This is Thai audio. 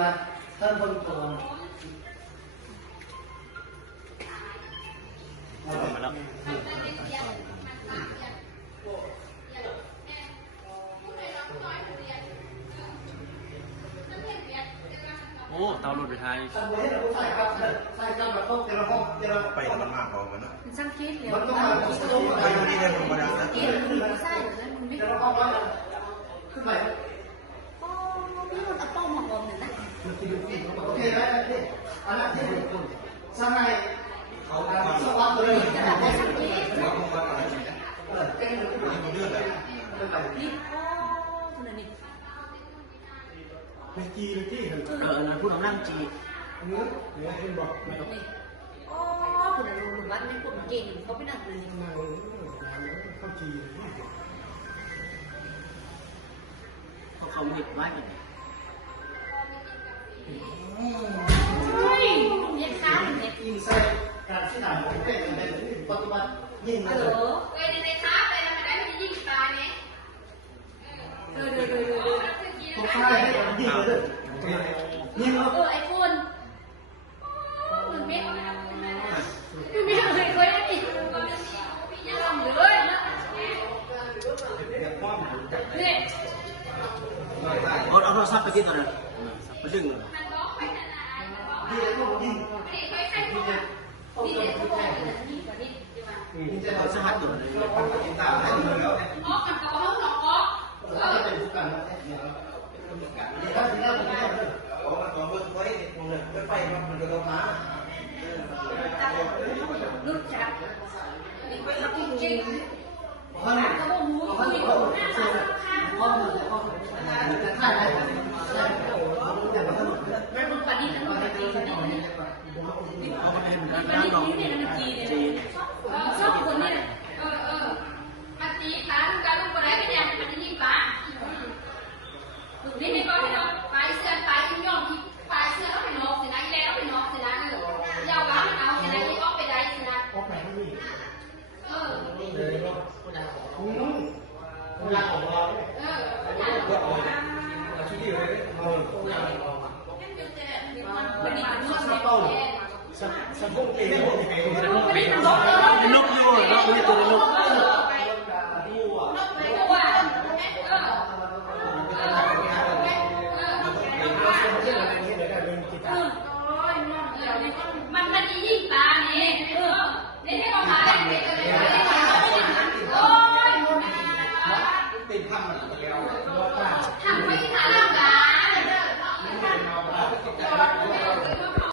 มาท่านคนก่อนมาแล้วโอ้เตาลดไปไทยไปมันมากกว่ามันนะ มันช่างคิดเลย มันต้องมา ไปดูดีเลยธรรมดานะ คิดมันใช่หรือนั่นมันไม่ เดี๋ยวเราเอามาขึ้นไป โอ้พี่มันตะป้องหมอกลมเนี่ยนะ โอเคได้ที่อันนั้นที่คุณสร้างเขาสวัสดิ์เลย จะแบบได้ช่างคิด แล้วก็มาอะไรเนี่ย เก่งเลย มันเลือดเลย นี่โอ้คุณนี่ เป็นจีเลยที่เห็น นะพูดเอานั่งจี เนื้อเป็นบอก นี่โอ้คุณรู้หรือว่าไม่คุณเก่งเขาไม่หนักเลย มาเข้าจี เขาเห็ดไว้กัน เฮ้ยเนี่ยค้าเนี่ย ยิงใส่การที่ไหนเป็นในปัจจุบันยิง เอ เลย อ ในค้าไปแล้วมันได้ไม่ยิ่งตายเนี่ย ทุกท่ายให้ยิงเลยยิงแล้ว ไอ้คุณมันไม่เคยได้ติดยังทำเลยนะเนี่ย เอาโทรศัพท์ไปที่ตอนนั้นไปดึงเลย ยิงแล้วยิง นี่เด็กเขาบอกเลยนี่กว่านี้ดีป่ะ ยิงจะ เอาสหัสตัวเลย กินตามให้ดูแล้วเนี่ย ออกกันกับห้องหลอกออก เราจะเป็นผู้กันนะนี่ถ้าถึงแล้วผมไม่ได้เลย เอามาต่อเบอร์ไว้เนี่ยมึงเลยไปมันจะลงมา ลูกจับนี่ไปรับจริง เพราะนี่ เขาบอกมู เพราะนี่เขาเชื่อเพราะมันเพราะแต่ท่าได้ไม่รู้ปฏิทินมันจริงปฏิทิน เอาไปเป็น ป ด้าน ฏิ นอก ทินเนี่ยมันจีนชอบคนเนี่ย มาตีขาลูกการลูกอะไรไม่ยังมันจะยิ่งปลานี่ไม่ก็ไม่ต้องไปเสื้อไปย่อมที่ไปเสื้อเขาไปนอกสินะแล้วไปนอกสินะยาวบ้านเอาสินะยี่ออกไปได้สินะ ออกไปไม่มี เ ลาออกมา ก็เอาชุดนี้เลย วันนี้มัน สักต้นสักพวกเองพวกเอง นกอยู่นกนี่ตัวนก มันมันยิ่งตาเนี่ยนี่ให้เขาหาได้เลยโอ้ย ติดพังมันแล้ว ทำไม่ทันแล้วนะ